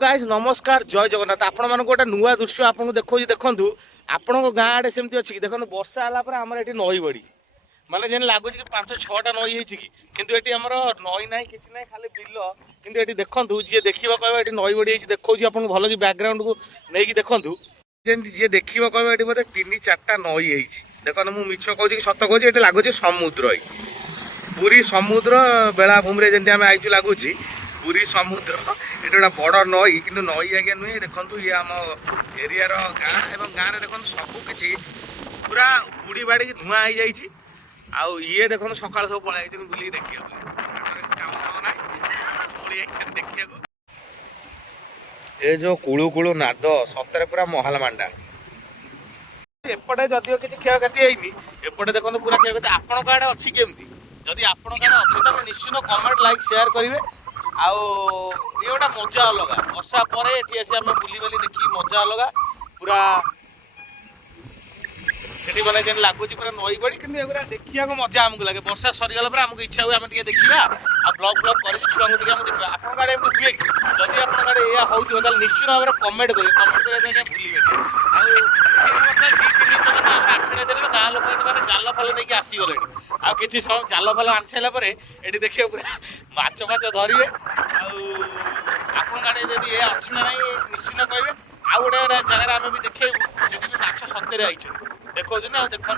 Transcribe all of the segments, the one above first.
Guys नमस्कार जय जगन्नाथ आपण मानक गोटे नुआ दृश्य आपको देखो देखु आपण गाँ आड़े सेमती अच्छी देखो वर्षा है आम ये नई बड़ी माने जेन लगुच कि 5-6टा नई है कि ये आमर नई ना कि खाली बिल कि ये देखु जी देखा कह ये नई बड़ी देखो आप भल कि बैकग्राउंड को लेकिन देखु जी देखा कह ये बोधे 3-4टा नई है देखो मुझे मिछ कहूँ कि सत कहूँ ये लगुच समुद्र पूरी समुद्र बेलाभूमि जमी आम आई लगुच पूरी समुद्र ये गोटे बड़ नई कि नई आज्ञा नुहे देखो ये आम एरिया गाँ और गाँव में देखो सबकि पूरा बुड़ी बाड़ी धूआं हो जाए आउ ये देखो सकाल सब पलि बुल देखिए कम दाम ना देखिए ये जो कुलू कुलू नाद सतरे पूरा महल मांडा एपटे जदिव किसी क्षयक्षति होनी एपटे देखो पूरा क्षयक्षति आपण आड़े अच्छी केमती जदि आपण आड़े अच्छी तो निश्चित कमेंट लाइक शेयर करेंगे आउ ये गोटा मजा अलग वर्षा पर ये आम बुली बाली देखी मजा अलग पूरा ये मैंने जेन लगुच पूरा नई बड़ी कि देखा मजा आमको लगे वर्षा सरीगला पर आमको इच्छा हुए आम देखा आ ब्लॉग ब्लॉग कर छुआ देखा आप आड़े एमती हुए कि जदि आप आड़े यह हो निश्चित भाव में कमेंट करेंगे कमेंट करके भूलिए गाँ लोक मैंने जाल फल नहीं आसीगले आ कि समय जाल फल आनी सारापर ये देखिए पूरा माछ फाच धरिए आड़े जब ये अच्छी ना ना निश्चित कहे आउ गोटे जगह आम भी देखे माछ सतरे आई देखो ना देखो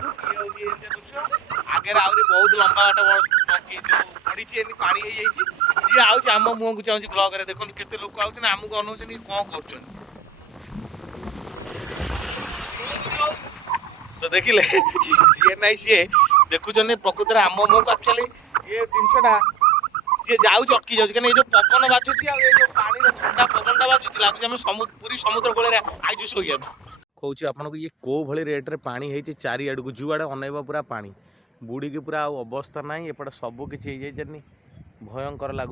आगे आहरी बहुत लंबा बाटे पड़ी पानी हो जाए जी आम मुह को चाहूँ ब्लॉग में देखो केते लोक आमको अनाउन कौन कर तो देखिले जी ना सी देखुन प्रकृत आम मुह को एक्चुअली ये जिनसा जी जाऊँ अटकी जाऊँ कहीं जो पवन बाजुची जो पानी ठंडा पवन बाजुची लगुच आम पूरी समुद्र कूल आईजु शोया कहूँ आपको ये कौ भली रेट्रे पानी होती चारिआड़ को जुआड़े अनेब पूरा पानी बुड़ी की पूरा अवस्था ना एपटे सबकि भयंकर लगुच।